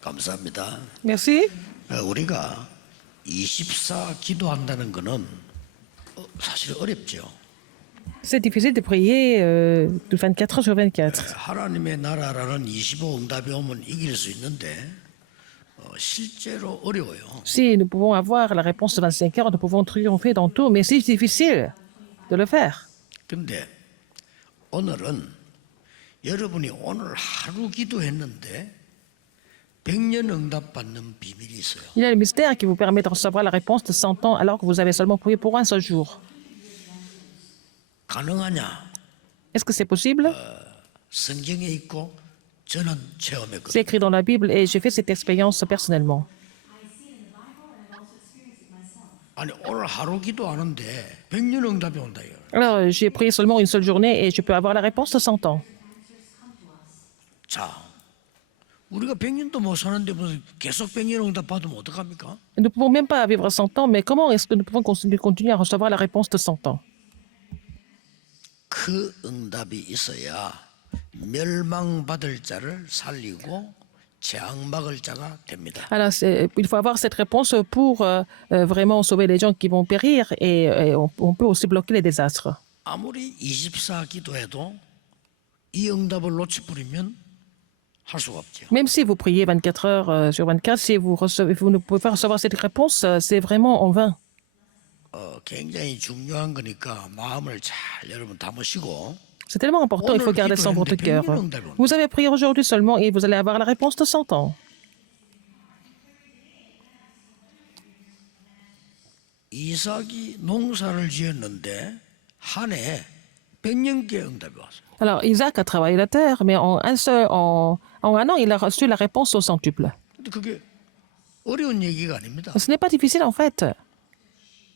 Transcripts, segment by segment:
감사합니다. Merci. 우리가 24 기도한다는 거는 사실 어렵죠. C'est difficile de prier 24 heures sur 24. 하나님의 나라라는 25 응답이 오면 이길 수 있는데 실제로 어려워요. Si nous pouvons avoir la réponse de 25 heures, nous pouvons triompher dans tout, mais c'est difficile de le faire. 근데 오늘은 여러분이 오늘 하루 기도했는데 100년 응답 받는 비밀이 있어요. Il y a le mystère qui vous permet de recevoir la réponse de 100 ans alors que vous avez seulement prié pour un seul jour. 가능하냐? Est-ce que c'est possible? 성경에 있고 저는 체험했거든요. C'est écrit dans la Bible et j'ai fait cette expérience personnellement. 아니 오늘 하루 기도하는데 100년 응답이 온다 이거. Alors, j'ai prié seulement une seule journée et je peux avoir la réponse de 100 ans. 자, 우리가 100년도 못 사는데 무슨 계속 100년 응답 받으면 어떡합니까? Nous ne pouvons même pas vivre 100 ans, mais comment est-ce que nous pouvons continuer à recevoir la réponse de 100 ans? 그 응답이 있어야 멸망받을 자를 살리고 재앙막을 자가 됩니다. Alors, il faut avoir cette réponse pour vraiment sauver les gens qui vont périr et on peut aussi bloquer les désastres. 아무리 24 기도해도 이 응답을 놓치버리면 할 수가 없죠. Même si vous priez 24 heures sur 24, si vous ne pouvez pas recevoir cette réponse, c'est vraiment en vain. 굉장히 중요한 거니까 마음을 잘 여러분 담으시고 C'est tellement important, il faut garder ça en votre cœur. Vous avez prié aujourd'hui seulement et vous allez avoir la réponse de 100 ans. 이삭이 농사를 지었는데 한 해 100년께 응답이 왔어요. Alors, Isaac a travaillé la terre, mais en un an, il a reçu la réponse au centuple. 근데 그게 어려운 얘기가 아닙니다. Ce n'est pas difficile en fait.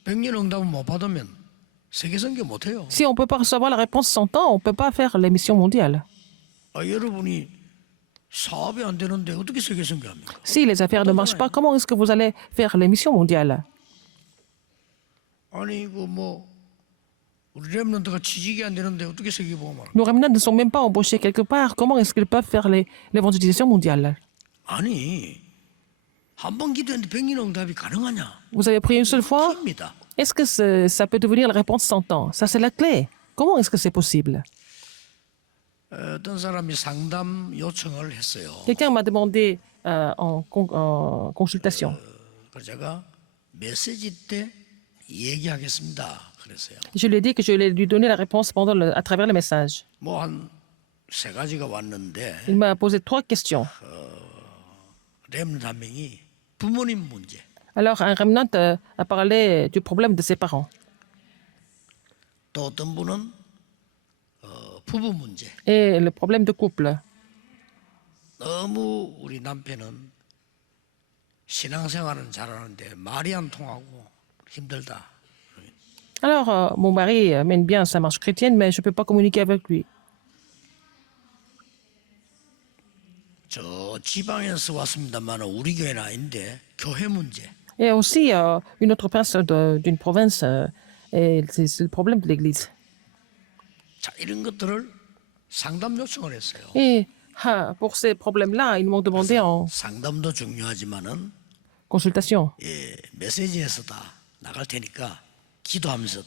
100년 응답을 못 받으면 세계 선교 못 해요. Si on ne peut pas recevoir la réponse 100 ans, on ne peut pas faire l'émission mondiale. 여러분이 사업이 안 되는데 어떻게 세계 선교합니까? Si les affaires ne marchent pas, comment est-ce que vous allez faire l'émission mondiale? 아니 우리 렘넌트가 취직이 안 되는데 어떻게 세계 복음을? Nos remnants ne sont même pas embauchés quelque part. Comment est-ce qu'ils peuvent faire l'évangélisation mondiale? 아니 한 번 기도했는데 100년 응답이 가능하냐? Vous avez prié une seule fois? 입니다. Est-ce que ça peut devenir la réponse 100 ans? Ça, c'est la clé. Comment est-ce que c'est possible? 어떤 사람이 상담 요청을 했어요. Quelqu'un m'a demandé en consultation. 그래서 제가 메시지 때 얘기하겠습니다. 그랬어요. Je lui ai dit que je vais lui donner la réponse à travers le message. 뭐 한 세 가지가 왔는데 Il m'a posé 3 questions. 렘넌트 한 명이 부모님 문제. Alors, un remnant a parlé du problème de ses parents. 또 어떤 분은 부부 문제. Et le problème de couple. 너무 우리 남편은 신앙생활은 잘하는데 말이 안 통하고 힘들다. Alors, mon mari mène bien sa marche chrétienne, mais je ne peux pas communiquer avec lui. 저 지방에서 왔습니다만 우리 교회는 아닌데 교회 문제. Et aussi, une autre personne d'une province, et c'est le problème de l'Église. 자 이런 것들을 상담 요청을 했어요. Et pour ces problèmes-là, ils m'ont demandé en 상담도 중요하지만은 consultation. 메시지에서 다 나갈 테니까 기도하면서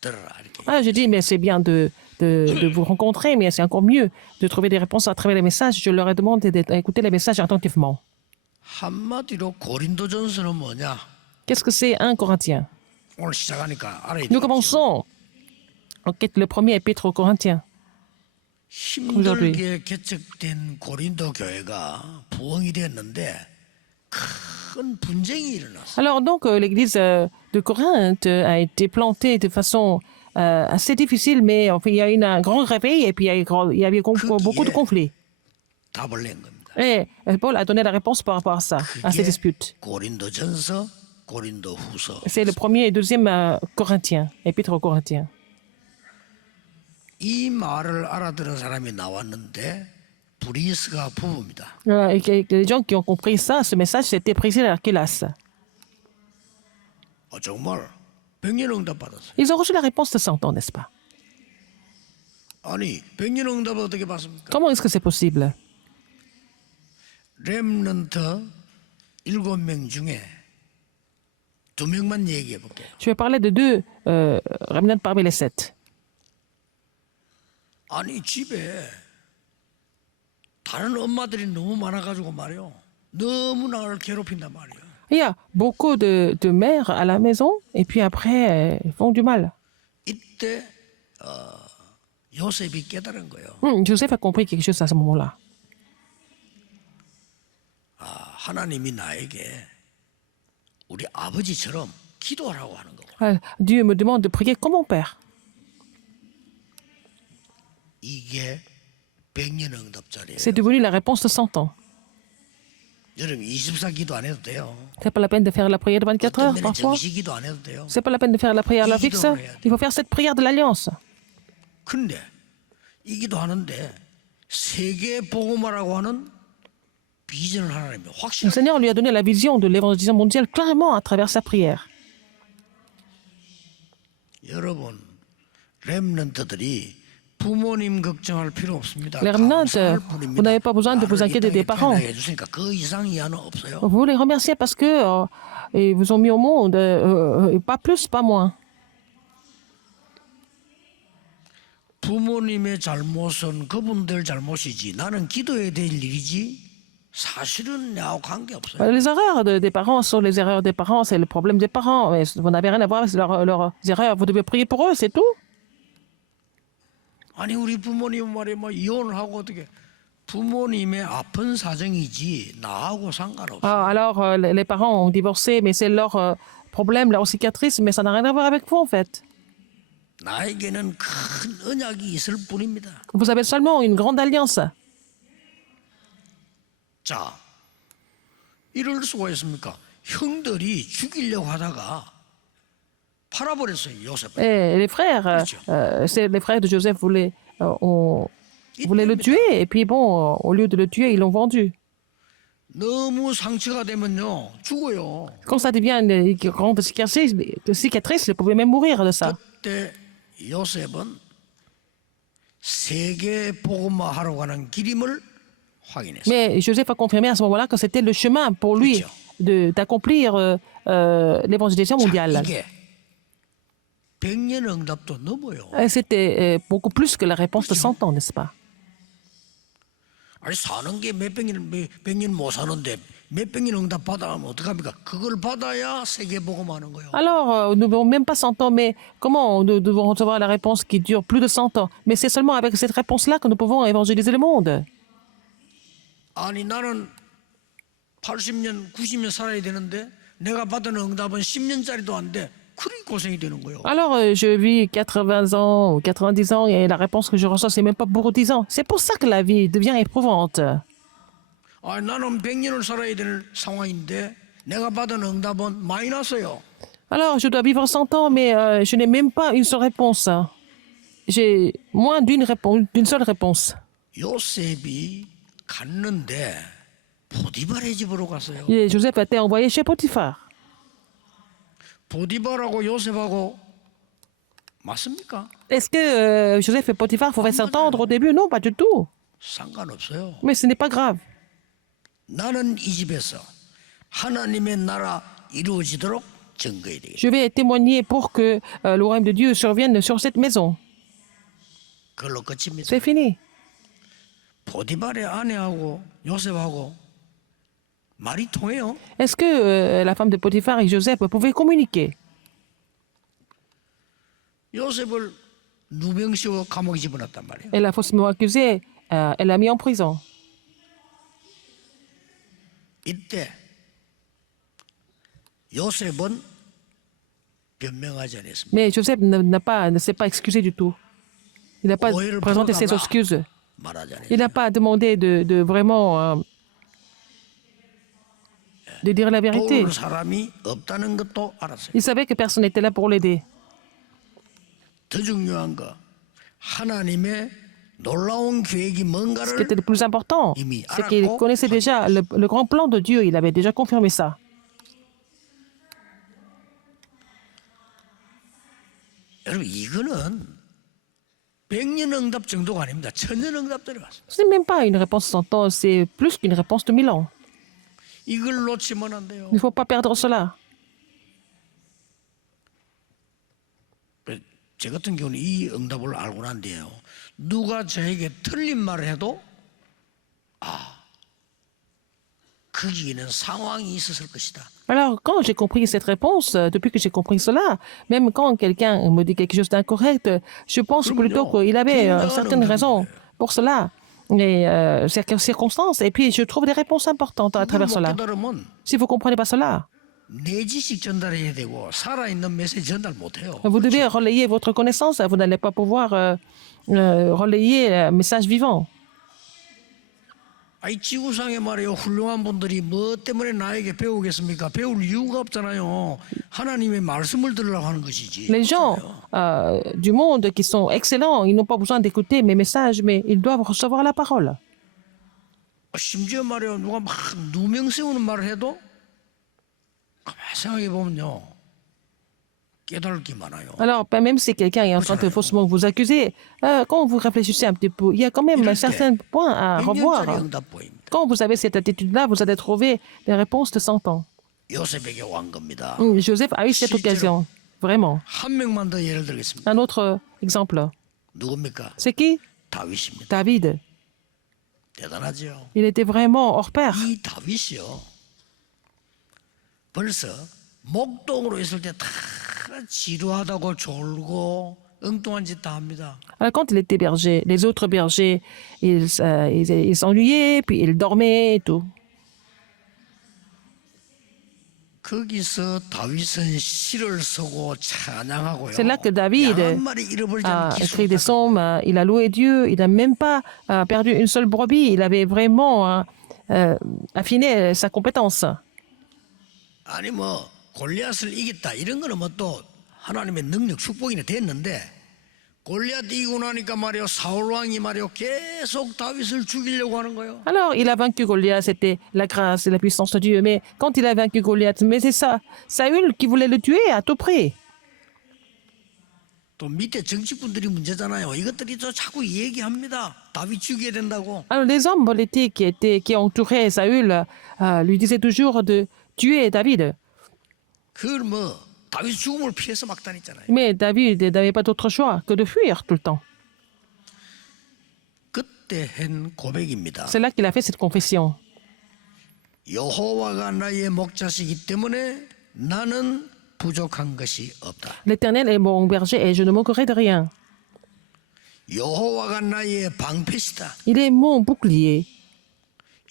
들어라 이렇게. Ah, j'ai dit, mais c'est bien de vous rencontrer, mais c'est encore mieux de trouver des réponses à travers les messages. Je leur ai demandé d'écouter les messages attentivement. 한마디로 고린도전서는 뭐냐? Qu'est-ce que c'est 1 Corinthien? 오늘 시작하니까 알아야 Nous 돼. commençons le premier épître aux Corinthiens. 힘들게 개척된 고린도 교회가 부흥이 됐는데 큰 분쟁이 일어났어요. Alors donc, l'église de Corinthe a été plantée de façon assez difficile, mais enfin, il y a eu un grand réveil et puis il y avait beaucoup de conflits. 답을 낸 겁니다. Et Paul a donné la réponse par rapport à ça, à ces 그게 disputes. 고린도전서, 고린도후서. C'est le premier et deuxième Corinthien, épître aux Corinthiens. 이 말을 알아들은 사람이 나왔는데 브리스가 부부입니다. Et les gens qui ont compris ça, ce message, c'était Priscille et Aquilas. 정말 100년 응답 받았어요. Ils ont reçu la réponse de 100 ans, n'est-ce pas? 아니 100년 응답을 어떻게 받습니까? Comment est-ce que c'est possible? 렘넌트 7명 중에 2명만 얘기해 볼게요. Je vais parler de deux remnants parmi les sept. 아니 집에 다른 엄마들이 너무 많아가지고 말이요. 너무 나를 괴롭힌단 말이에요. Il y a beaucoup de mères à la maison et puis après, elles font du mal. 이때 요셉이 깨달은 거예요. Joseph a compris quelque chose à ce moment-là. 하나님이 나에게 우리 아버지처럼 기도하라고 하는 거고. Dieu me demande de prier comme mon père. 이게 100년 응답자리예요. C'est devenu la réponse de 100 ans. 여러분 24기도 안 해도 돼요. C'est pas la peine de faire la prière de 24 heures 때문에 parfois. 정시기도 안 해도 돼요. C'est pas la peine de faire la prière à la fixe. Il faut faire cette prière de l'alliance. 근데 이 기도하는데 세계 복음화라고 하는 비전을 하나님이 Le 확실하게. Seigneur lui a donné la vision de l'évangélisation mondiale clairement à travers sa prière. 여러분 렘넌트들이 부모님 걱정할 필요 없습니다. Les remnants, 감사할 vous 뿐입니다. n'avez pas besoin de vous 나를 이 inquiéter des 땅에 parents. 태어나게 해주시니까 그 이상 이하는 없어요. Vous les remerciez parce que ils vous ont mis au monde, pas plus, pas moins. 부모님의 잘못은 그분들 잘못이지 나는 기도해야 될 일이지 사실은 나하고 관계없어요. Les erreurs des parents sont les erreurs des parents, c'est le problème des parents. Mais vous n'avez rien à voir avec leurs erreurs. Vous devez prier pour eux, c'est tout. 아니 우리 부모님 말에 뭐 이혼을 하고 어떻게 부모님의 아픈 사정이지 나하고 상관없어. Alors, les parents ont divorcé, mais c'est leur problème, leur cicatrice, mais ça n'a rien à voir avec vous, en fait. 나에게는 큰 언약이 있을 뿐입니다. Vous avez seulement une grande alliance. 자, 이럴 수가 있습니까? 형들이 죽이려고 하다가 팔아버렸어요 요셉을. Et les frères, c'est les frères de Joseph voulaient le tuer, et puis bon, au lieu de le tuer, ils l'ont vendu. 너무 상처가 되면요 죽어요. Quand ça devient une grande cicatrice, ils pouvaient même mourir de ça. 그때 요셉은 세계 복음화 하러 가는 길임을 확인했어요. Mais Joseph a confirmé à ce moment-là que c'était le chemin pour lui d'accomplir l'évangélisation mondiale. 이게 100년 응답도 넘어요. C'était beaucoup plus que la réponse de 100 ans, n'est-ce pas? 아니 사는 게 몇 백년 못 사는데 몇 백년 응답 받아가면 어떡합니까? 그걸 받아야 세계 복음하는 거예요. Alors, nous n'avons même pas 100 ans, mais comment nous devons recevoir la réponse qui dure plus de 100 ans? Mais c'est seulement avec cette réponse-là que nous pouvons évangéliser le monde. 아니 나는 80년, 90년 살아야 되는데 내가 받은 응답은 10년짜리도 안 돼. 그리 고생이 되는 거예요. Alors, je vis 80 ans ou 90 ans et la réponse que je reçois, c'est même pas pour 10 ans. C'est pour ça que la vie devient éprouvante. 아, 나는 100년을 살아야 될 상황인데 내가 받은 응답은 마이너스예요. Alors, je dois vivre 100 ans, mais je n'ai même pas une seule réponse. J'ai moins d'une seule réponse. 요셉이 갔는데 보디발의 집으로 갔어요. Et Joseph a été envoyé chez Potiphar. 보디발하고 요셉하고 맞습니까? Est-ce que Joseph et Potiphar pouvaient s'entendre au début? Non, pas du tout. 상관없어요. Mais ce n'est pas grave. 나는 이 집에서 하나님의 나라 이루어지도록 증거해야 되겠다. Je vais témoigner pour que le royaume de Dieu survienne sur cette maison. 그걸로 끝입니다. C'est fini. 보디발의 아내하고 요셉하고 말이 통해요. Est-ce que la femme de Potiphar et Joseph pouvaient communiquer? 요셉을 누명씌워 감옥에 집어넣었단 말이에요. Elle a faussement accusé, elle l'a mis en prison. 이때 요셉은 변명하지 않았습니다. Mais Joseph ne s'est pas excusé du tout. Il n'a pas présenté ses excuses. 말하지 않았어요. Il n'a pas demandé de vraiment de dire la vérité. 도울 사람이 없다는 것도 알았어요. Il savait que personne n'était là pour l'aider. 더 중요한 거 하나님의 놀라운 계획이 Ce qui 뭔가를 était le plus important, c'est qu'il connaissait déjà le grand plan de Dieu. Il avait déjà confirmé ça. 여러분 이거는 100년 응답 정도가 아닙니다. 1000년 응답들이 왔습니다. Ce n'est même pas une réponse de 100 ans, c'est plus qu'une réponse de 1000 ans. 이걸 놓치면 안 돼요. Il ne faut pas perdre cela. 제 같은 경우는 이 응답을 알고 난 뒤에요. 누가 저에게 틀린 말을 해도 거기에는 상황이 있었을 것이다. Alors, quand j'ai compris cette réponse, depuis que j'ai compris cela, même quand quelqu'un me dit quelque chose d'incorrect, je pense plutôt qu'il avait certaines raisons pour cela, et certaines circonstances, et puis je trouve des réponses importantes à travers cela. 깨달으면 Si vous ne comprenez pas cela, 내 지식 전달해야 되고 살아있는 메시지 전달 못해요. vous devez relayer votre connaissance, vous n'allez pas pouvoir relayer un message vivant. 아이 지구상에 말이에요. 훌륭한 분들이 뭐 때문에 나에게 배우겠습니까? 배울 이유가 없잖아요. 하나님의 말씀을 들으려고 하는 것이지. Les gens du monde qui sont excellents, ils n'ont pas besoin d'écouter mes messages, mais ils doivent recevoir la parole. 심지어 말이에요. 누가 막 누명 세우는 말을 해도 가만히 생각해 보면요. 깨달을 게 많아요. Alors, même si quelqu'un est en train de faussement vous accuser, quand vous réfléchissez un petit peu, il y a quand même certains points à 100년짜리 revoir. 응답 보입니다. Quand vous avez cette attitude-là, vous allez trouver des réponses de 100 ans. 요셉에게 왕 겁니다. Joseph a eu cette occasion, vraiment. 한 명만 더 예를 들겠습니다. Un autre exemple, 누굽니까? c'est qui? 다윗입니다. David. 대단하죠. Il était vraiment hors pair. 이 다윗이요. 벌써 목동으로 있을 때 다 지루하다고 졸고 엉뚱한 짓 다 합니다. Alors, quand il était berger, les autres bergers, ils s'ennuyaient, puis ils dormaient et tout. 거기서 다윗은 시를 쓰고 찬양하고요. C'est là que David 양 한 마리 잃어버리지 a 않는 écrit des 기술을 psaumes, il a loué Dieu, il n'a même pas perdu une seule brebis, il avait vraiment affiné sa compétence. 아니 뭐 골리앗을 이겼다 이런 거는 뭐 또 하나님의 능력 축복이나 됐는데 골리앗 이기고 나니까 말이요 사울 왕이 말이요 계속 다윗을 죽이려고 하는 거예요. Alors, il a vaincu Goliath, c'était la grâce et la puissance de Dieu. Mais quand il a vaincu Goliath, mais c'est ça, Saül qui voulait le tuer à tout prix. 또 밑에 정치꾼들이 문제잖아요. 이것들이 또 자꾸 얘기합니다. 다윗 죽여야 된다고. Alors, les hommes politiques qui entouraient Saül lui disaient toujours de tuer David. 그걸 뭐 다윗 죽음을 피해서 막 다녔잖아요. Mais David n'avait pas d'autre choix que de fuir tout le temps. 그때 한 고백입니다. C'est là qu'il a fait cette confession. 여호와가 나의 목자시기 때문에 나는 부족한 것이 없다. L'Éternel est mon berger et je ne manquerai de rien. 여호와가 나의 방패시다. Il est mon bouclier.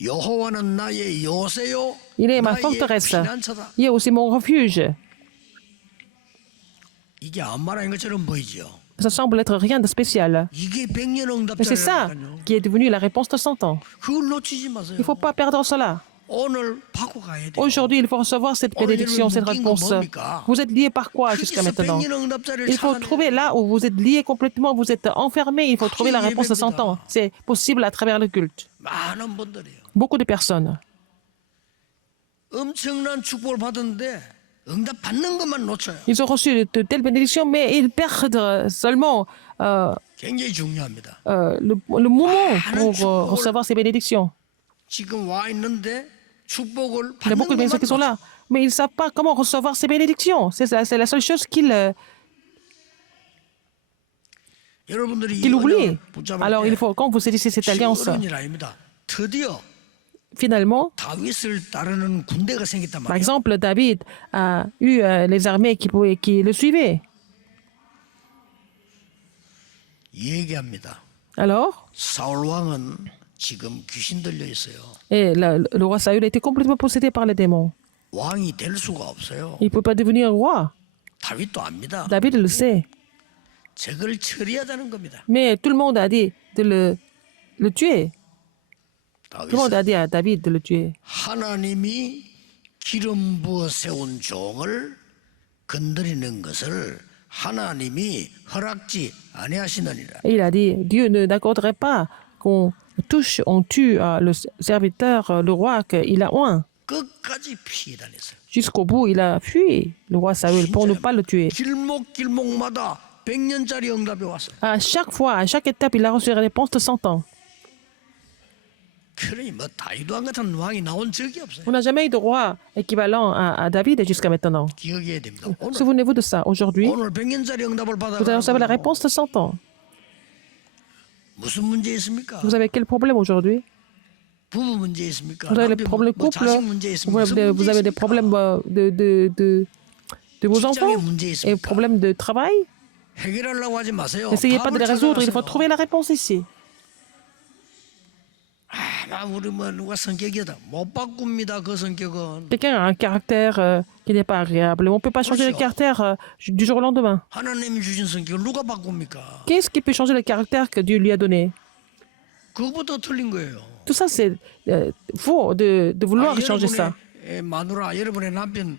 여호와는 나의 요새요. Il est ma 나의 forteresse. 피난처다. Il est aussi mon refuge. 이게 아무 말 아닌 것처럼 보이죠. Ça semble être rien de spécial. 이게 100년 Mais c'est ça 응답자라니까요. qui est devenu la réponse de 100 ans. 그걸 놓치지 마세요. Il ne faut pas perdre cela. 오늘 받고 가야 돼요. Aujourd'hui, il faut recevoir cette bénédiction, cette réponse. Vous êtes lié par quoi jusqu'à 거기서 maintenant? 100년 응답자를 Il faut 찾아내야 trouver là où vous êtes lié complètement, vous êtes enfermé, il faut trouver la réponse de 100 ans. C'est possible à travers le culte. 많은 분들이요. Beaucoup de personnes. 엄청난 축복을 받았는데 응답 받는 것만 놓쳐요. Ils ont reçu de telles bénédictions, mais ils perdent seulement 굉장히 중요합니다. le moment pour recevoir ces bénédictions. 지금 와 있는데 축복을 Il y a 받는 beaucoup de bénédictions 것만 qui sont là, mais ils ne savent pas comment recevoir ces bénédictions. C'est la seule chose qu'ils 여러분들이 이 qu'il oublie. 언약을 붙잡을 Alors, 때 il faut, quand vous saisissez cette alliance, 쉬운 일 아닙니다. 드디어 finalement, 다윗을 따르는 군대가 생겼단 par 말이에요. exemple, David a eu les armées qui le suivaient. 얘기합니다. Alors, 사울 왕은 지금 귀신 들려 있어요. et le roi Saül était complètement possédé par les démons. 왕이 될 수가 없어요. Il ne peut pas devenir roi. 다윗도 압니다. David le sait. 저걸 처리하자는 겁니다. Mais tout le monde a dit de le tuer. Tout le monde 다윗은 a dit à David de le tuer. 하나님이 기름 부어 세운 종을 건드리는 것을 하나님이 허락지 아니하시느니라. Et il a dit, Dieu n'accorderait pas qu'on on tue le serviteur, le roi qu'il a oint. 끝까지 피해 다녔어요. Jusqu'au bout, il a fui le roi Saül pour ne pas le tuer. 길목길목마다 100년짜리 응답이 왔어요. À chaque fois, à chaque étape, il a reçu la réponse de 100 ans. 그러니 뭐 다윗 왕 같은 왕이 나온 적이 없어요. On n'a jamais eu de roi équivalent à David jusqu'à maintenant. 기억해야 됩니다. 오늘, Souvenez-vous de ça. Aujourd'hui, 오늘 100년짜리 응답을 vous allez recevoir la 받아가지고 réponse de 100 ans. 무슨 문제 있습니까? Vous avez quel problème aujourd'hui? 부부 문제 있습니까? Vous avez des 남편, problèmes de 뭐 couple, 자식 문제 있습니까? vous 무슨 avez, 문제 vous avez des 있습니까? problèmes de vos enfants 직장에 문제 et 있습니까? problèmes de travail. 해결하려고 하지 마세요. N'essayez pas de les 답을 résoudre, il faut 찾아가세요. trouver la réponse ici. 아, 우리 뭐 누가 성격이다. 못 바꿉니다. 그 성격은. Quelqu'un a un caractère qui n'est pas agréable. On ne peut pas changer le caractère du jour au lendemain. 하나님이 주신 성격을 누가 바꿉니까? Qu'est-ce qui peut changer le caractère que Dieu lui a donné? 그것부터 틀린 거예요. Tout ça, c'est faux de vouloir changer ça. 여러분의 마누라, 여러분의 남편,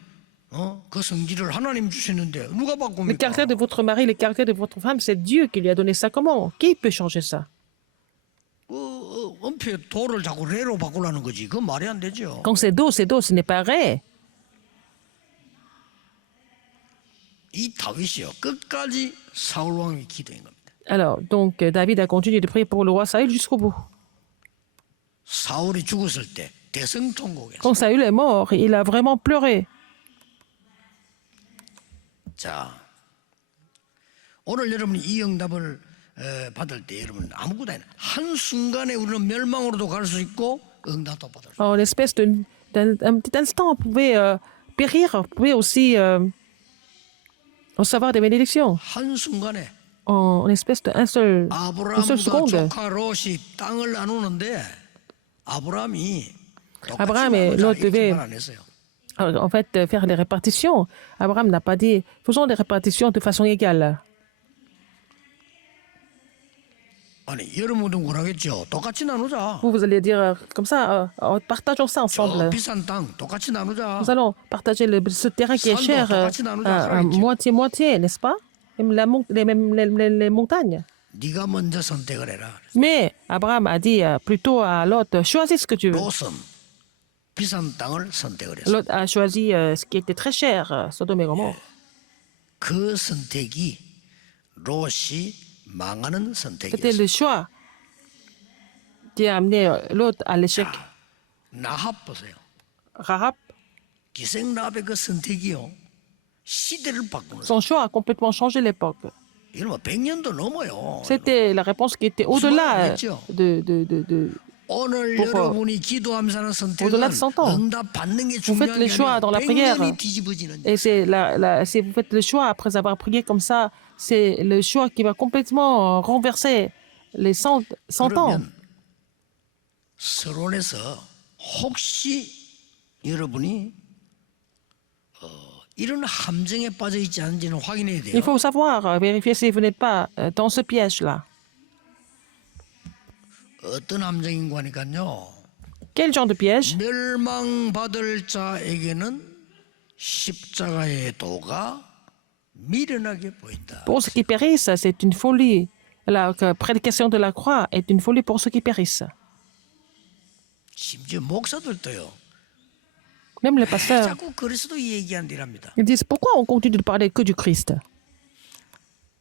그 성질을 하나님 주시는데 누가 Le 바꿉니까? caractère de votre mari, le caractère de votre femme, c'est Dieu qui lui a donné ça. Comment? Qui peut changer ça? 엄폐 도를 자꾸 레로 바꾸려는 거지. 그건 말이 안 되죠. Quand c'est dos, ce n'est pas vrai. 이 다윗이요 끝까지 사울 왕이 기도한 겁니다. Alors, donc, David a continué de prier pour le roi Saül jusqu'au bout. 사울이 죽었을 때 대성통곡했어요. Quand Saül est mort, il a vraiment pleuré. 자, 오늘 여러분이 이 응답을 받을 때 여러분 아무것도 아니라 한 순간에 우리는 멸망으로도 갈 수 있고 응답도 받을 수 있고 En l'espèce d'un petit instant, on pouvait périr, on pouvait aussi recevoir des bénédictions. 한 순간에 En l'espèce d'une seule 아브라함과 seconde. 조카 롯이 땅을 나누는데 아브라함이 아브라함 et 똑같이 롯 나누자 이렇게 devaient 말 안 했어요. en fait faire les répartitions. Abraham n'a pas dit faisons des répartitions de façon égale. 아니 여러분도 뭐라겠죠? 똑같이 나누자. Vous allez dire comme ça, partageons ça 저 ensemble. 비싼 땅 똑같이 나누자. Nous allons partager ce terrain qui est cher à moitié-moitié, n'est-ce pas? Même les montagnes. 네가 먼저 선택을 해라. Mais Abraham a dit plutôt à Lot, choisis ce que tu veux. 롯은 비싼 땅을 선택을 했어. Lot a choisi ce qui était très cher, Sodome et Gomorrhe. 그 선택이 롯이 망하는 C'était 선택이었어. le choix qui a amené Lot à l'échec. 나합 보세요. Rahab, 기생 라합의 그 선택이요 시대를 바꾸는. son choix a complètement changé l'époque. 이런 뭐 100년도 넘어요. C'était la réponse qui était au-delà de 오늘 pour, 여러분이 기도하면서 하는 선택은 au-delà de 100 ans. 응답 받는 게 Vous faites 중요한 le 게 choix 아니라 dans la prière. 100년이 뒤집어지는. Et c'est si vous faites le choix après avoir prié comme ça, c'est le choix qui va complètement renverser les 100 ans. 그러면 서론에서 혹시 여러분이 이런 함정에 빠져 있지 않은지는 확인해야 돼요. Il faut savoir, vérifier si vous n'êtes pas dans ce piège-là. 어떤 함정인 거니까요. Quel genre de piège? 멸망받을 자에게는 십자가의 도가 미련하게 보인다. Pour ceux qui périssent, c'est une folie. La prédication de la croix est une folie pour ceux qui périssent. 심지어 목사들도요. Même les pasteurs, 자꾸 그리스도 얘기한다랍니다. ils disent pourquoi on continue de parler que du Christ?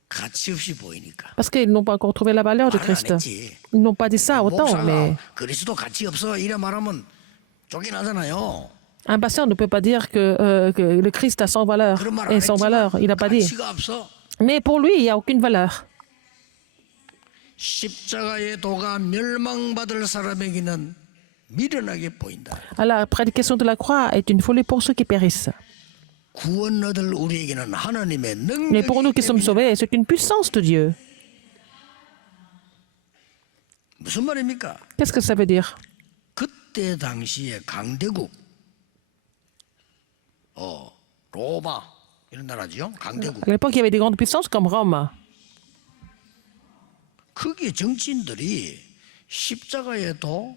가치 없이 보이니까. Parce qu'ils n'ont pas encore trouvé la valeur du 말을 안 Christ. 했지. Ils n'ont pas dit ça autant, mais 목사가 그리스도 가치 없어 이래 말하면 쫓겨나잖아요. un pasteur ne peut pas dire que le Christ a sans valeur. 그런 말을 Et 안 sans 했지만 valeur, il n'a pas dit. 가치가 없어. Mais pour lui, il n'y a aucune valeur. 십자가의 도가 멸망받을 사람에게는 미련하게 보인다. La prédication de la croix est une folie pour ceux qui périssent. 구원 얻을 우리에게는 하나님의 Mais pour nous 능력이 qui sommes sauvés, c'est une puissance de Dieu. 무슨 말입니까? Qu'est-ce que ça veut dire? 그때 당시에 강대국, 로마 이런 나라죠. 강대국. À l'époque, il y avait des grandes puissances comme Rome. 거기에 정치인들이 십자가에도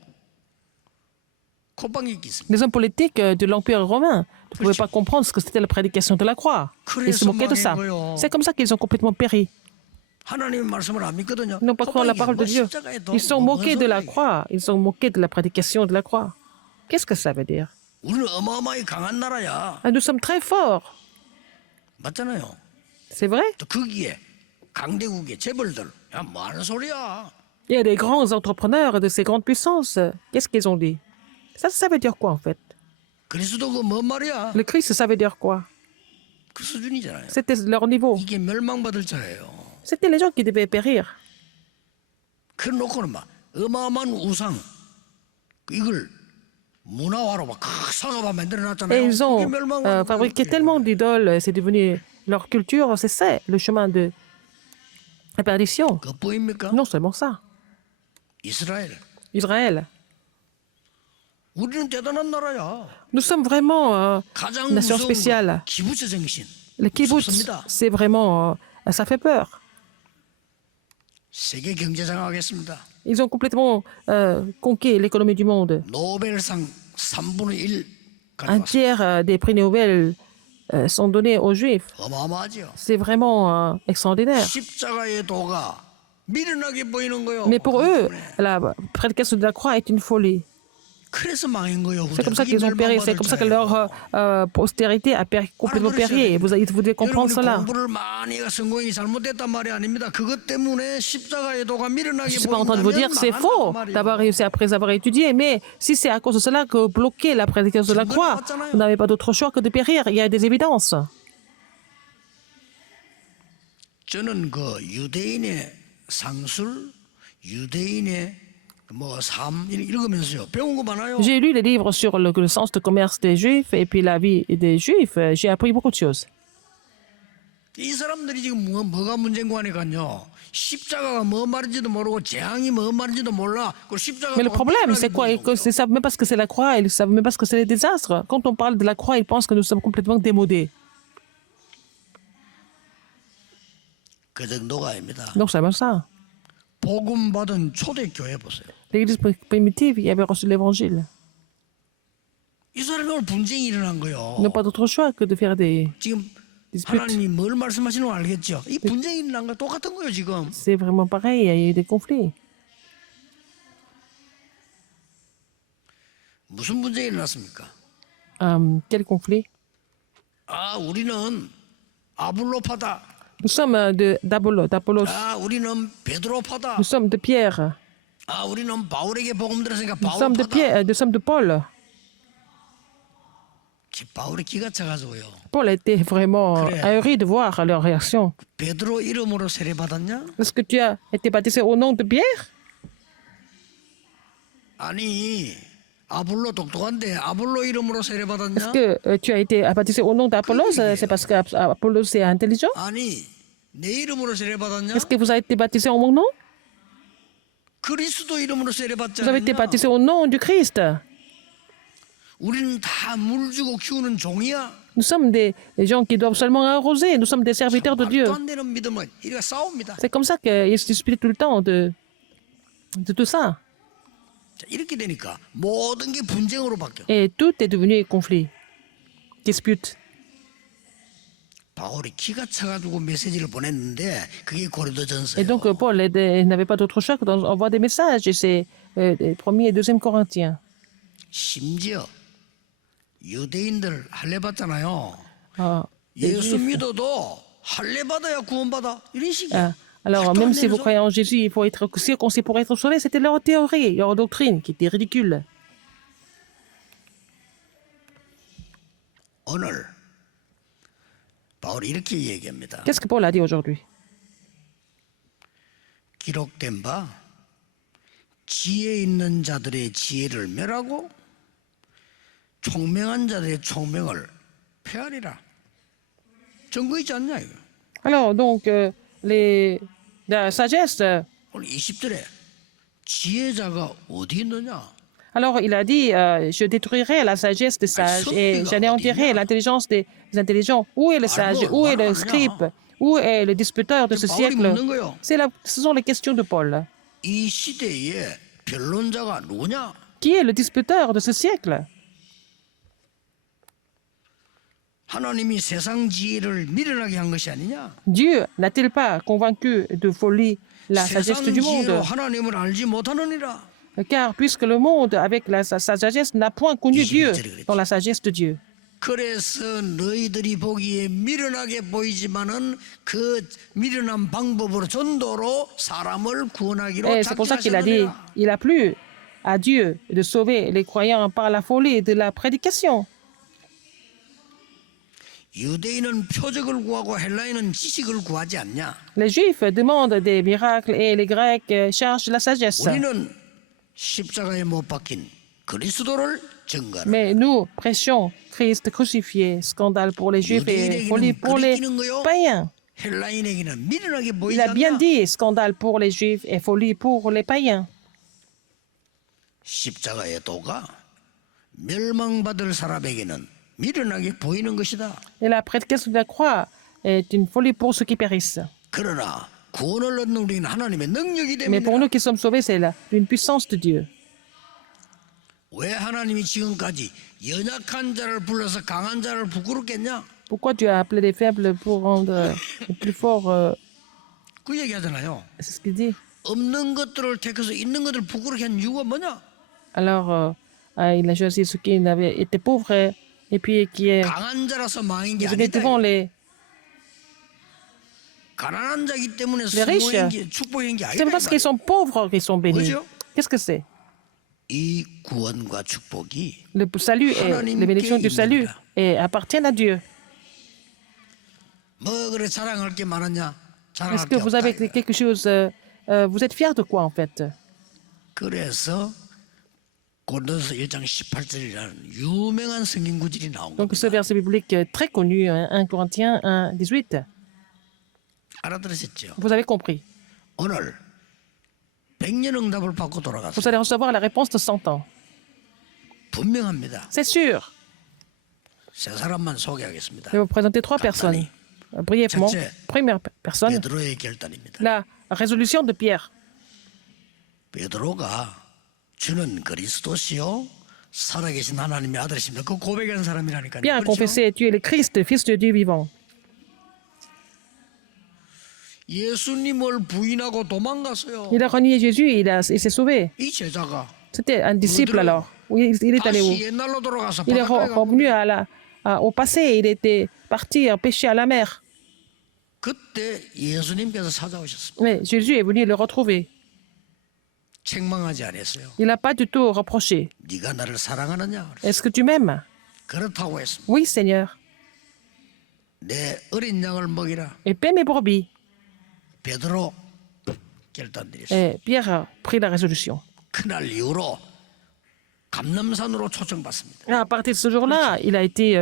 콧방귀 뀌습니다. Les hommes politiques de l'Empire romain ne pouvaient pas comprendre ce que c'était la prédication de la croix. Ils se moquaient de ça. C'est comme ça qu'ils ont complètement péri. 하나님의 말씀을 안 믿거든요. Ils n'ont pas cru en la parole de Dieu. Ils sont moqués de la croix. Ils sont moqués de la prédication de la croix. Qu'est-ce que ça veut dire? 우리는 어마어마하게 강한 나라야. Nous sommes très forts. 맞잖아요. C'est vrai? 또 거기에 강대국의 재벌들, 야, 뭐 하는 소리야? Il y a des grands entrepreneurs de ces grandes puissances. Qu'est-ce qu'ils ont dit? Ça veut dire quoi en fait? 그리스도 그 뭔 말이야? Le Christ, ça veut dire quoi? 그 수준이잖아요. C'était leur niveau. 이게 멸망받을 자예요. C'était les gens qui devaient périr. 그래 놓고는 막 어마어마한 우상 이걸 문화화로 막 상업화 Et 만들어놨잖아요. ils 그게 ont 멸망을 fabriqué tellement d'idoles, c'est devenu leur culture, c'est ça, le chemin de la perdition. 그 보입니까? Non seulement ça. 이스라엘. Israël. 우리는 대단한 나라야. Nous sommes vraiment 가장 nation 무서운 spéciale. 거 기부제 정신. Le kibbutz, 무섭습니다. c'est vraiment, ça fait peur. 세계 경제장하겠습니다. Ils ont complètement conquis l'économie du monde. 노벨상 3분의 1 Un 가져왔습니다. tiers des prix Nobel sont donnés aux Juifs. 어마어마하죠. C'est vraiment extraordinaire. 십자가의 도가 미련하게 보이는 거요. Mais pour eux, la prédication de la croix est une folie. 그래서 망한 거요. C'est comme ça qu'ils ont péri. C'est comme ça que leur postérité a complètement péri. Vous devez comprendre cela. 공부를 많이 해가 성공이 잘못됐단 말이 아닙니다. 그것 때문에 십자가의 도가 미련하게 Je ne suis pas en train de vous dire 보인다면 que c'est faux d'avoir réussi après avoir étudié, mais si c'est à cause de cela que vous bloquez la prédication de la croix, vous n'avez pas d'autre choix que de périr. Il y a des évidences. 저는 그 유대인의 상술, 유대인의 뭐 삶 읽으면서요 배운 거 많아요. J'ai lu les livres sur le sens de commerce des Juifs et puis la vie des Juifs. J'ai appris beaucoup de choses. 이 사람들이 지금 뭐가 문제인 거 하니까요. 십자가가 뭐 말인지도 모르고 재앙이 뭐 말인지도 몰라. 그 십자가 Mais le problème, c'est quoi? Ils ne savent même pas ce que c'est la croix, ils ne savent même pas ce que c'est les désastres. Quand on parle de la croix, ils pensent que nous sommes complètement démodés. 그 정도가 아닙니다. Donc, c'est même ça. 복음 받은 초대교회 보세요. L'église primitive, il y avait reçu l'évangile. 이 사람이 오늘 분쟁이 일어난 거요. Ils n'ont pas d'autre choix que de faire des 지금 disputes. 하나님이 뭘 말씀하시는 거 알겠죠? 이 분쟁이 일어난 거 똑같은 거예요 지금. C'est vraiment pareil, il y a eu des conflits. 무슨 분쟁이 일어났습니까? Quel conflit? 아 우리는 아블로파다. Nous sommes d'Apollos. 아 우리는 베드로파다. Nous sommes de Pierre. 아 우리는 바울에게 복음 들었으니까 Nous sommes de 바울파다. Pierre, nous sommes de Paul. 바울이 기가 차가지고요. Paul a été vraiment ahuri de voir leur réaction. 베드로 이름으로 세례 받았냐? Est-ce que tu as été baptisé au nom de Pierre? 아니 아볼로 똑똑한데 아볼로 이름으로 세례 Est-ce 받았냐? que tu as été baptisé au nom d'Apollos? C'est parce qu'Apollos est intelligent? 아니 내 이름으로 세례 받았냐? Est-ce que vous avez été baptisé en mon nom? 그리스도 이름으로 세례 받지 Vous avez été 않았냐? baptisé au nom du Christ. 우리는 다 물 주고 키우는 종이야. Nous sommes des gens qui doivent seulement arroser. Nous sommes des serviteurs de Dieu. 말도 안 되는 믿음을 이렇게 싸웁니다. C'est comme ça qu'ils se disputent tout le temps de tout ça. 자, 이렇게 되니까 모든 게 분쟁으로 바뀌어. Et tout est devenu conflit, dispute. 바울이 기가 차가지고 메시지를 보냈는데 그게 Et 고린도전서예요. donc Paul n'avait pas d'autre choix que d'envoyer des messages. Et c'est 1er et 2e Corinthiens. 심지어 유대인들 할례 받잖아요. Les 예수 Juifs. 믿어도 할례 받아야 구원받아 이런 식이야. Alors, 말도 안 même si 되는 vous 소리. croyez en Jésus, il faut être circoncis pour être sauvé. C'était leur théorie, leur doctrine qui était ridicule. 오늘 바울이 이렇게 얘기합니다. Qu'est-ce que Paul a dit aujourd'hui? 기록된 바 지혜 있는 자들의 지혜를 멸하고 총명한 자들의 총명을 폐하리라. 증거 있지 않냐 이거. Alors, donc, la sagesse. 오늘 20절에 지혜자가 어디 있느냐? Alors, il a dit, je détruirai la sagesse des sages et j'anéantirai l'intelligence des intelligents. Où est le sage? Où est le scribe? Où est le disputeur de ce 바울이 siècle? 묻는 거요. Ce sont les questions de Paul. 이 시대에 변론자가 누구냐? Qui est le disputeur de ce siècle? 하나님이 세상 지혜를 미련하게 한 것이 아니냐? Dieu n'a-t-il pas convaincu de folie la sagesse 세상 du 지혜로 monde? 하나님을 알지 못하느니라. Car puisque le monde, avec sa sagesse, n'a point connu Dieu dans la sagesse de Dieu. 그래서 너희들이 보기에 미련하게 보이지만은 그 미련한 방법으로 전도로 사람을 구원하기로 Et c'est pour ça qu'il a dit, 작정하셨느니라. il a plu à Dieu de sauver les croyants par la folie de la prédication. 유대인은 표적을 구하고 헬라인은 지식을 구하지 않냐? Les Juifs demandent des miracles et les Grecs cherchent la sagesse. 우리는 십자가에 못 박힌 그리스도를 증거하는 Mais nous prêchons Christ crucifié, scandale pour les Juifs et folie pour les païens. 헬라인에게는 미련하게 보이지 Il a bien 않냐? dit scandale pour les Juifs et folie pour les païens. 십자가의 도가 멸망받을 사람에게는 미련하게 보이는 것이다. Et la prédication de la croix est une folie pour ceux qui périssent. 그러나 구원을 얻는 우리는 하나님의 능력이 Mais pour 됩니다. nous qui sommes sauvés, c'est une puissance de Dieu. 왜 하나님이 지금까지 연약한 자를 불러서 강한 자를 부끄럽겠냐? Pourquoi Dieu a appelé les faibles pour rendre les plus forts 그 얘기하잖아요. C'est ce qu'il dit. 없는 것들을 택해서 있는 것들을 부끄럽게 한 이유가 뭐냐? Alors, il a choisi ceux qui n'avaient été pauvres et puis qui 강한 자라서 망한 게 venaient 아니다. devant les 가난한 자기 때문에 Les riches. 수고한 게 축복한 게 C'est 아니다. parce qu'ils sont pauvres qu'ils sont bénis. Bonjour. Qu'est-ce que c'est? 이 구원과 축복이 Le salut et les bénédictions du salut appartiennent à Dieu. 뭐 그래 자랑할 게 많았냐? 자랑할 Est-ce que 게 vous 없다. avez quelque chose vous êtes fiers de quoi en fait? 그래서 고린도서 1장 18절이라는 유명한 성경 구절이 나온 Donc 겁니다. ce verset biblique très connu, 1 Corinthiens 1, 18. 알아들으셨죠? Vous avez compris. 오늘 100년 응답을 받고 Vous 돌아갔어요. allez recevoir la réponse de 100 ans. 분명합니다. C'est sûr. 세 사람만 소개하겠습니다. Je vais vous présenter trois personnes. Brièvement. 첫째, Première personne, 베드로의 결단입니다. la résolution de Pierre. 베드로가 주는 그리스도시요 살아계신 하나님의 아들이십니다. 그 고백한 사람이라니까요. Pierre a 그렇죠? confessé, tu es le Christ, le Fils de Dieu vivant. 예수님을 부인하고 도망갔어요. Il a renié Jésus et il s'est sauvé. 이 제자가 C'était un disciple alors. Oui, il est allé où? 다시 옛날로 돌아가서 Il est 바닷가에 가고 revenu au passé. Il était parti pêcher à la mer. 그때 예수님께서 찾아오셨습니다. Mais Jésus est venu le retrouver. 책망하지 않았어요. Il n'a pas du tout reproché. 네가 나를 사랑하느냐? 그랬어요. Est-ce que tu m'aimes? 그렇다고 했습니다. Oui, Seigneur. 내 어린 양을 먹이라. Et paie mes brebis. 베드로 결단드렸어요. Et Pierre a pris la résolution. 그날 이후로 감람산으로 초청받습니다. Et à partir de ce jour-là, il a été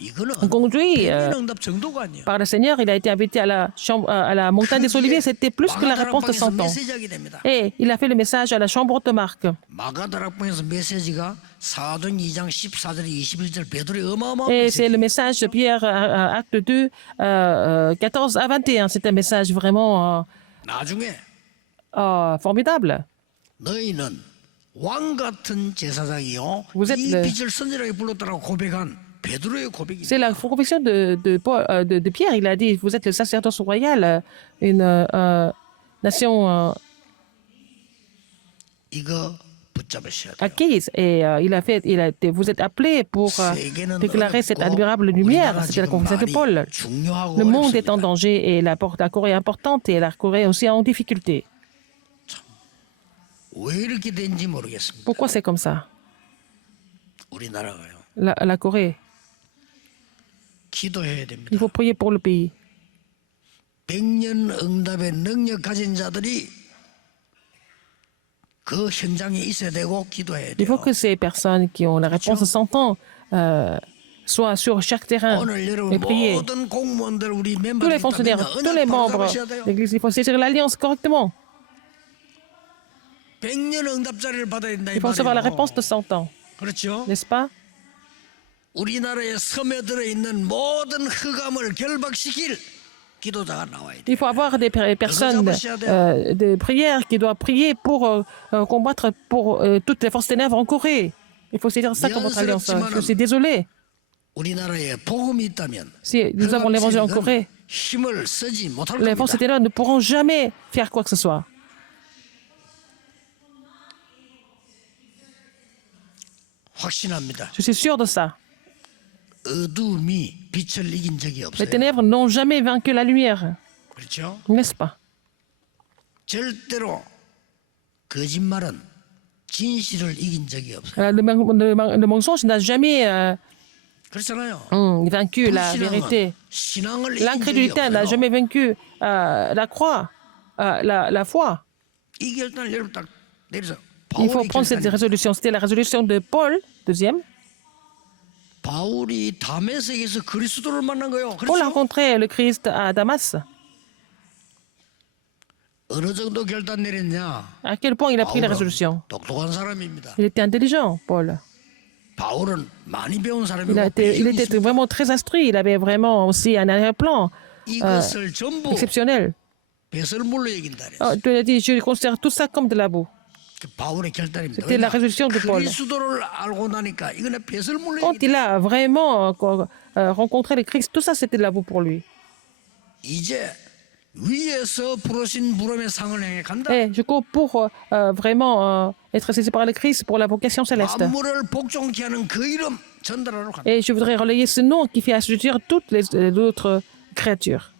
이거는 conduit 응답 정도가 아니에요. par le Seigneur. Il a été invité à la montagne des Oliviers. C'était plus que la réponse de 100 ans. 메시지하게 됩니다. Et il a fait le message à la chambre de Marc. 마가다락방에서 메시지가 사도행 2장 14절 21절 베드로의 어마어마한 Et 메시지. c'est le message de Pierre, acte 2, 14 à 21. C'est un message vraiment 나중에 formidable. 너희는 왕 같은 제사장이요 Vous êtes 이 le- 빛을 선지라고 불렀다라고 고백한 베드로의 고백입니다. C'est la confession de Pierre. Il a dit, vous êtes le sacerdoce royal, une nation 이거 붙잡으셔야 돼요. acquise. Et vous êtes appelés pour déclarer cette admirable lumière. C'était la confession de Paul. 중요하고 Le monde est en 어렵습니다. danger et la Corée est importante et la Corée est aussi en difficulté. 왜 이렇게 된지 모르겠습니다. Pourquoi c'est comme ça? 우리나라가요. La Corée, 기도해야 됩니다. il faut prier pour le pays. 100년 응답의 능력 가진 자들이 그 현장에 있어야 되고 기도해야 Il 돼요. faut que ces personnes qui ont la réponse de 100 ans soient sur chaque terrain 오늘 et 여러분 prier. 모든 공무원들 우리 Tous 멤버들 les fonctionnaires, tous les membres de l'Église, il faut saisir l'alliance correctement. 100년 응답자를 받아야 된다 이 Il faut recevoir la 말이에요. réponse de 100 ans, 그렇죠? n'est-ce pas? 우리나라에 스며들어 있는 모든 흑암을 결박시킬 기도자가 나와야 돼. Il faut avoir des personnes de prière qui doivent prier pour combattre pour toutes les forces ténèbres en Corée. Il faut saisir ça comme votre alliance. Je suis désolé. 우리나라에 복음이 있다면 Si nous avons l'évangile en Corée, 힘을 쓰지 못할 les forces 겁니다. ténèbres ne pourront jamais faire quoi que ce soit. 확신합니다. Je suis sûr de ça. 어두움이 빛을 이긴 적이 Les 없어요. ténèbres n'ont jamais vaincu la lumière, 그렇죠? n'est-ce pas? 절대로 거짓말은 진실을 이긴 적이 없어요. Le mensonge n'a jamais 그렇잖아요. vaincu la vérité. 신앙을 이긴 적이 L'incrédulité n'a 없어요. jamais vaincu la croix, la foi. 이 결단을 여러분 딱 내려서 Il faut 바울이 prendre cette 결단입니다. résolution. C'était la résolution de Paul, deuxième. 바울이 다메섹에서 그리스도를 만난 거예요. Paul a 그렇죠? rencontré le Christ à Damas. 어느 정도 결단 내렸냐? À quel point il a pris la 바울은 résolution? 똑똑한 사람입니다. Il était intelligent, Paul. 바울은 많이 배운 Il, 사람이고 il 배경이 était 있습니다. vraiment très instruit. Il avait vraiment aussi un arrière-plan 이것을 전부 exceptionnel. 배설물로 여긴다 Oh, 그랬어요. tu l'as dit, je considère tout ça comme de la boue. 그 바울의 결단입니다. C'était la résolution de Paul. 그리스도를 알고 나니까 이거는 배설물로 Quand 여긴다. il a vraiment rencontré le Christ, tout ça c'était de la boue pour lui. 이제 위에서 부르신 부름의 상을 향해 간다. Et je cours pour vraiment être saisi par le Christ pour la vocation céleste. 만물을 복종케 하는 그 이름 전달하러 간다. Et je voudrais relayer ce nom qui fait assujettir toutes les autres créatures.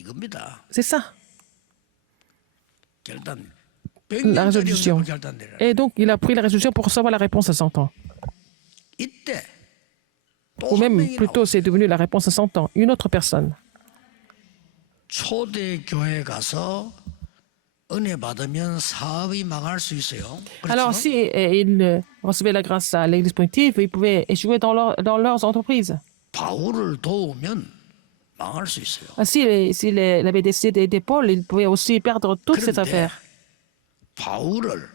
이겁니다. C'est ça, 결단. la 100년짜리 résolution. 영접을 결단되라. Et donc il a pris la résolution pour recevoir la réponse à 100 ans. 이때 Ou 또한 même 명이 plutôt c'est devenu la réponse à 100 ans. Une autre personne. 초대 교회 가서 은혜 받으면 사업이 망할 수 있어요. Alors 그렇죠? si ils recevaient la grâce à l'église primitive, ils pouvaient échouer dans leurs entreprises. 바울을 도우면 망할 수 있어요. S'il avait décidé d'aider Paul, il pouvait aussi perdre toutes ses 그런데 affaires. 바울을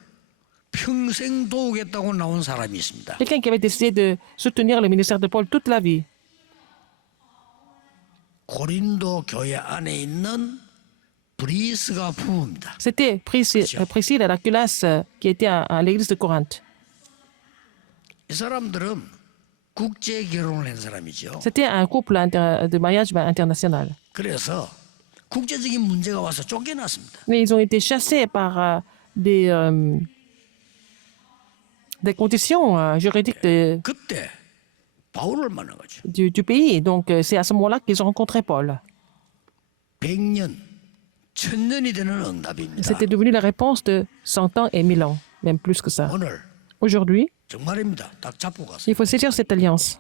평생 도우겠다고 나온 사람이 있습니다. Quelqu'un qui avait décidé de soutenir le ministère de Paul toute la vie. 고린도 교회 안에 있는 브리스가 부부입니다. C'était Priscille et Aquillas qui étaient à l'église de Corinthe. 이 사람들은 국제 결혼을 한 사람이죠. C'était un couple de mariage international. 그래서 국제적인 문제가 와서 쫓겨났습니다. Mais ils ont été chassés par des conditions juridiques 그때 바울을 만난 거죠. du pays. Donc c'est à ce moment-là qu'ils ont rencontré Paul. 100년, 1000년이 되는 응답입니다. C'était devenu la réponse de 100 ans et 1000 ans, même plus que ça. 오늘 Aujourd'hui, 정말입니다. 딱 잡고 가세요. il faut saisir cette alliance.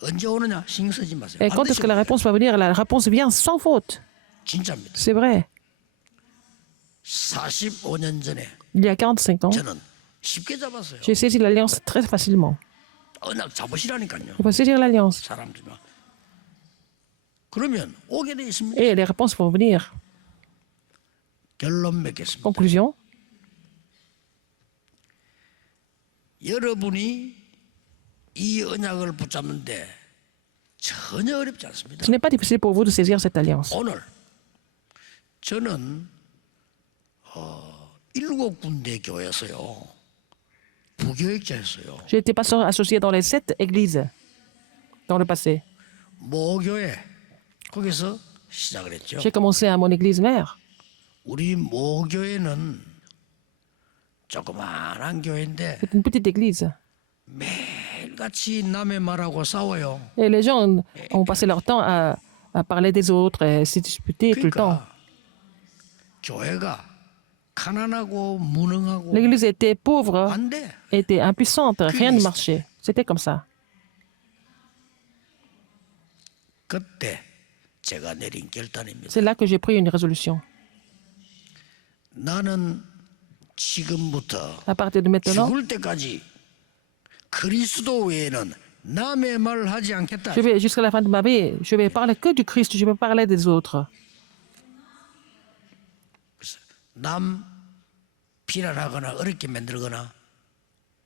언제 오느냐 신경 쓰지 마세요. Et quand est-ce que la réponse va venir? La réponse vient sans faute. 진짜입니다. C'est vrai. 45년 전에 Il y a 45 ans, 저는 쉽게 잡았어요. j'ai saisi l'alliance très facilement. 언약 잡으시라니까요. Il faut saisir l'alliance. 사람들만. 그러면 오게 돼 있습니다. Et les réponses vont venir. 결론 맺겠습니다. Conclusion. 여러분이 이 언약을 붙잡는데 전혀 어렵지 않습니다. Ce n'est pas difficile pour vous de saisir cette alliance. 오늘 저는 7군데 교회에서요. 부교육자였어요. J'ai été pasteur associé dans les 7 églises dans le passé. 모교회 거기서 시작을 했죠. J'ai commencé à mon église mère. 우리 모교회는 조그마한 교회인데 C'est une petite église. 매일같이 남의 말하고 싸워요. Et les gens ont passé leur temps à parler des autres et se disputer tout le temps. 그러니까 교회가 가난하고 무능하고 L'église était pauvre, 안 돼. était impuissante, rien ne marchait. C'était comme ça. 그때 제가 내린 결단입니다. C'est là que j'ai pris une résolution. 나는 지금부터 À partir de maintenant, 죽을 때까지 그리스도 외에는 남의 말을 하지 않겠다. je vais jusqu'à la fin de ma vie, je vais parler que du Christ, je vais parler des autres. 남 비난하거나 어렵게 만들거나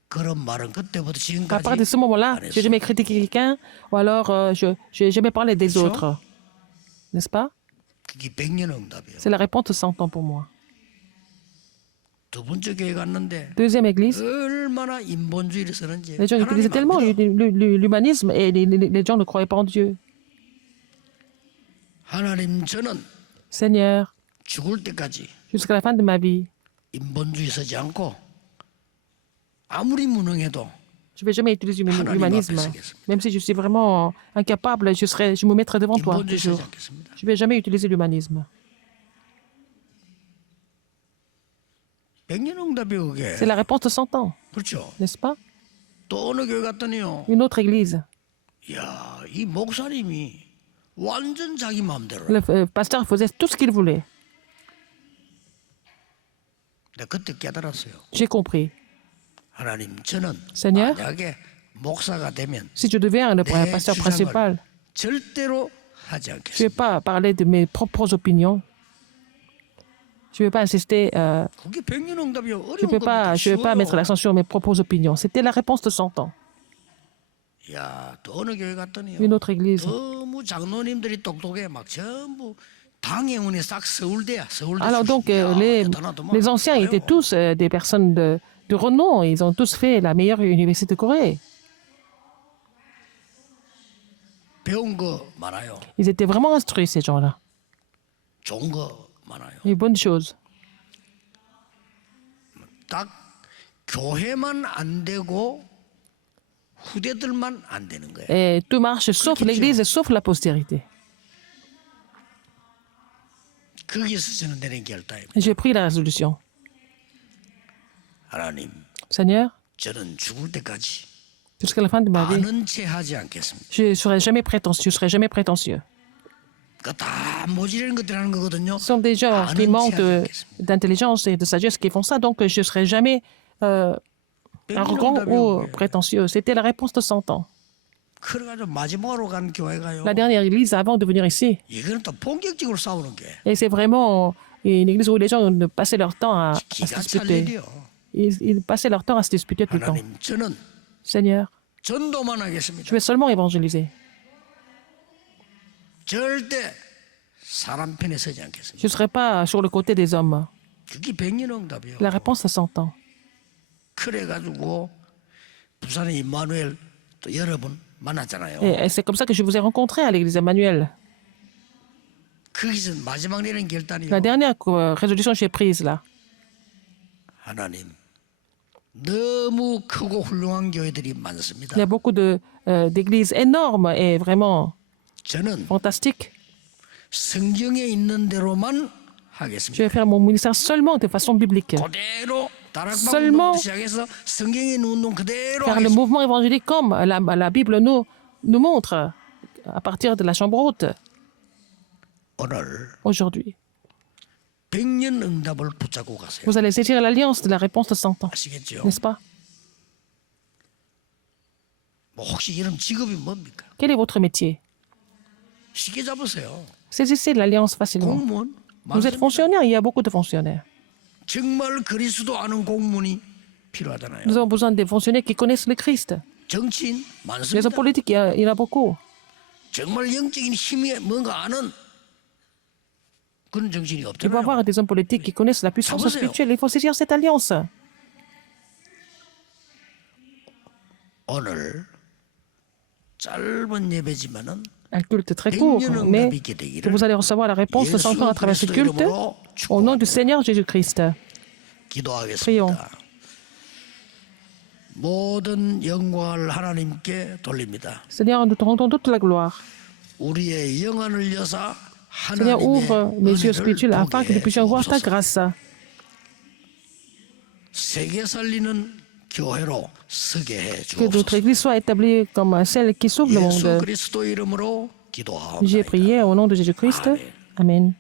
그런 말은 그때부터 À partir de ce 지금까지 moment-là, 안 je n'ai 했어요. jamais critiqué quelqu'un ou alors je n'ai jamais parlé des autres. N'est-ce pas? 그게 100년 응답이에요. C'est la réponse de 100 ans pour moi. 두 번째 교회 갔는데 Deuxième église, 얼마나 인본주의를 쓰는지 les gens utilisaient tellement l'humanisme et les gens ne croyaient pas en Dieu. 하나님 저는 Seigneur, 죽을 때까지 jusqu'à la fin de ma vie, 인본주의 쓰지 않고 아무리 무능해도 Je ne vais jamais utiliser 하나님 l'humanisme. 앞에 서겠습니다. Même si je suis vraiment incapable, je me mettrai devant toi 먼저 toujours. 서지 않겠습니다. Je ne vais jamais utiliser l'humanisme. 백년응답이 그게 C'est la réponse de 100 ans, 그렇죠. n'est-ce pas? 또 어느 교회 갔더니요. Une autre église. 야, 이 목사님이 완전 자기 마음대로. Le pasteur faisait tout ce qu'il voulait. 내가 그때 깨달았어요. J'ai compris. 하나님, 저는 Seigneur, 만약에 목사가 되면 si je deviens le 내 pasteur 주장을 principal, 절대로 하지 je ne vais 않겠습니다. pas parler de mes propres opinions. Je ne vais pas insister, 그게 백년응답이 je 어려운 ne vais 겁니까? pas mettre 쉬워요. l'accent sur mes propres opinions. C'était la réponse de 100 ans. 야, 또 어느 교회 갔더니요. Une autre église. 너무 장로님들이 똑똑해 막 전부 당행운이 싹 서울대야. 서울대 Alors donc, 출신이야. 대단하더만. les anciens étaient 봐요. tous des personnes de renom. Ils ont tous fait la meilleure université de Corée. 배운 거 많아요. Ils étaient vraiment instruits, ces gens-là. 좋은 거 많아요. Et bonnes choses. 딱 교회만 안 되고 후대들만 안 되는 거예요. Et tout marche sauf l'église et sauf la postérité. 거기서 저는 내린 결단입니다. J'ai pris la résolution. 하나님, Seigneur, 저는 죽을 때까지 jusqu'à la fin de ma vie, 아는 채 하지 않겠습니다. je ne serai jamais prétentieux. Je serai jamais prétentieux. 그다 모지르는 것들 하는 거거든요. Ce sont des gens qui 아는 manquent 채 하지 않겠습니다. d'intelligence et de sagesse qui font ça, donc je ne serai jamais arrogant ou prétentieux. C'était la réponse de 100 ans. 그래가지고 마지막으로 간 교회가요. La dernière église avant de venir ici. 이거는 또 본격적으로 싸우는 게 Et c'est vraiment une église où les gens passaient leur temps à se 기가 찰 disputer. 일이요. Ils passaient leur temps à se disputer tout le temps. 하나님, 저는 Seigneur, 전도만 je 하겠습니다. vais seulement évangéliser. 절대 사람 편에 서지 않겠습니다. Je ne serai pas sur le côté des hommes. 그게 백년응답이요. La réponse à 100 ans. 그래가지고 부산의 임마누엘 또 여러분 만났잖아요. Et c'est comme ça que je vous ai rencontré à l'église Emmanuel. 거기서 마지막 내린 결단이요. La dernière résolution que j'ai prise là. 하나님, 너무 크고 훌륭한 교회들이 Il y 많습니다. a beaucoup d'églises énormes et vraiment 저는 fantastiques. 성경에 있는 대로만 Je 하겠습니다. vais faire mon ministère seulement de façon biblique. 그대로 Seulement 다락방부터 시작해서 성경에 있는 운동 그대로 Car le 하겠습니다. mouvement évangélique, comme la Bible nous montre, à partir de la chambre haute, 오늘 aujourd'hui, 백년응답을 붙잡고 가세요. vous allez saisir l'alliance de la réponse de 100 ans, 아시겠죠? n'est-ce pas? 뭐 혹시 이런 직업이 뭡니까? Quel est votre métier? 쉽게 잡으세요. Saisissez l'alliance facilement. 공무원 Vous êtes 많습니다. fonctionnaire, il y a beaucoup de fonctionnaires. 정말 그리스도 아는 공무원이 필요하잖아요. Nous avons besoin des fonctionnaires qui connaissent le Christ. 정치인 Les 많습니다. hommes politiques, il y en a beaucoup. 정말 영적인 힘이 뭔가 아는 그런 정신이 Il faut 없잖아요. avoir des hommes politiques qui connaissent la puissance Savez-vous? spirituelle. Il faut saisir cette alliance. 오늘 짧은 예배지만은 Un culte très court, mais que vous allez recevoir la réponse de 100 ans à travers ce culte. Au nom du Seigneur Jésus-Christ. 기도하겠습니다. 모든 영광을 하나님께 돌립니다. Seigneur, nous te rendons toute la gloire. 우리의 영안을 여사 Seigneur, ouvre 하나님의 mes yeux 은혜를 spirituels afin que 보게 nous puissions voir ta 주옵소서. grâce. 세계 살리는 교회로 서게 해 Que notre 주옵소서. Église soit établie comme celle qui sauve le 예수 monde. 그리스도 이름으로 J'ai 기도하옵나이다. prié au nom de Jésus-Christ. Amen. Amen.